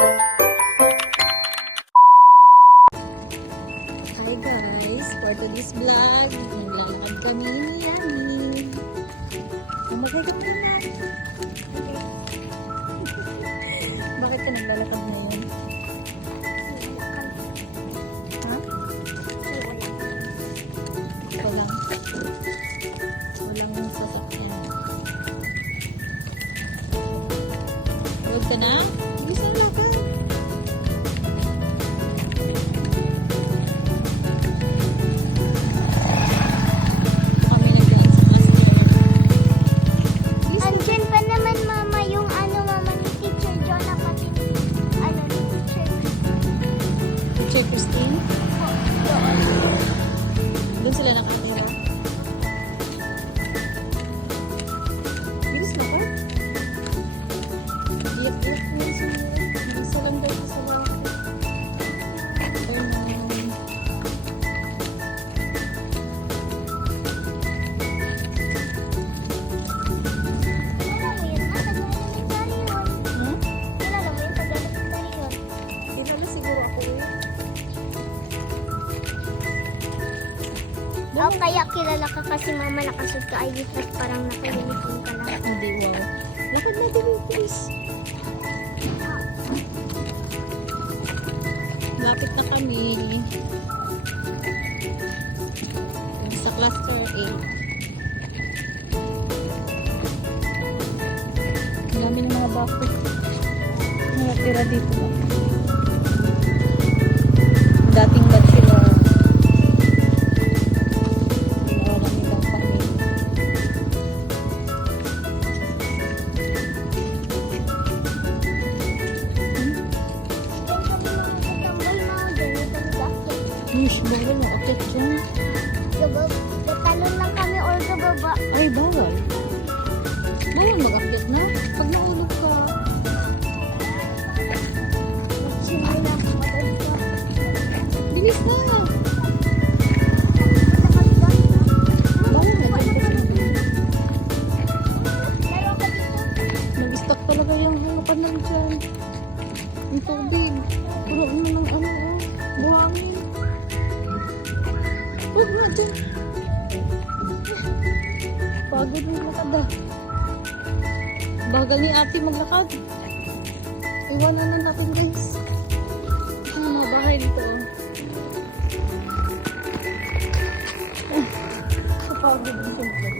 Hi guys, for today's vlog, naglalakad kami ni Yani. Magay ka muna na. Bakit ka naglalakad ngayon? Ha? Walang sasakyan. Huwag ka na? Bisa lakad. Andyan pa naman mama yung mama ni Teacher John na pati ni Teacher Teacher Christine? doon. Doon sila nakatira. Bilis na ka? Iyak-iyak na sila. Bisa lang daw sa laki. Kilala siguro ako eh. Kaya kilala ka kasi mama nakasud ka ID plus parang naka-uniform ka lang. Hindi, wow. Lakad na din, please. Lapit na kami. Sa cluster 8. Ang dami ng mga bakit. Mga tira dito. Dating bachelor. Nawalan ibang pamilya. Mish, bawal mo. Akit dyan. Talon lang kami or gababa. Ay, bawal. Bawal mag-update na. Pag nahulog ka. Sinila, matad ka. Bilis na. Bawal Bawal na. Laro ka dito. Nag-stock talaga yung hulukan lang dyan. Yung tubig. Puro ano ng buhangin. Huwag nga dyan. Pagod yung lakad ah. Bagal ni ate maglakad. Iwanan na natin guys. Ano mga bahay dito oh. Kapagod yung sumagod.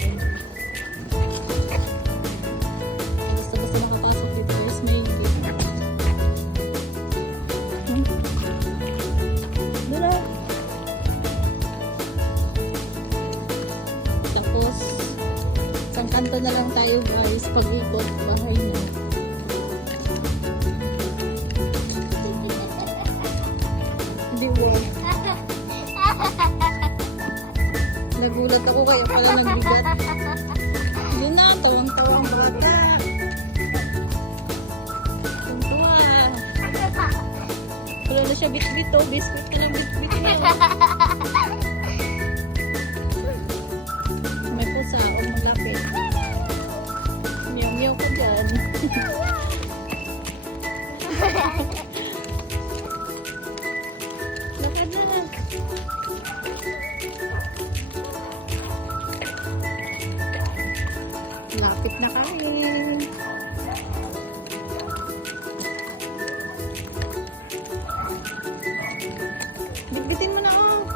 Basta-basta nakapasok dito guys, may gate. Dala. Tapos, isang kanto na lang tayo guys, pag-ikot bahay niyo. Hindi work. Nagulat ako kaya pala ng bigat. Hindi na, tawang-tawang bata. Tuntua. Wala na siya bit-bit oh. Biscuit ka lang bit-bit niya. May pusa o malapit. Meow-meow ko dyan. Lakad na lang. Lapit na kain. Bitbitin mo na oh.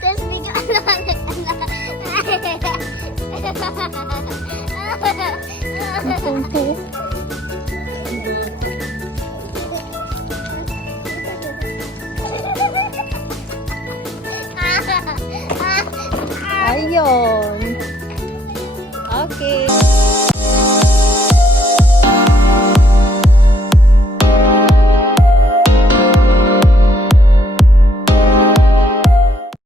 Tapos bigyan Okay. Ayun.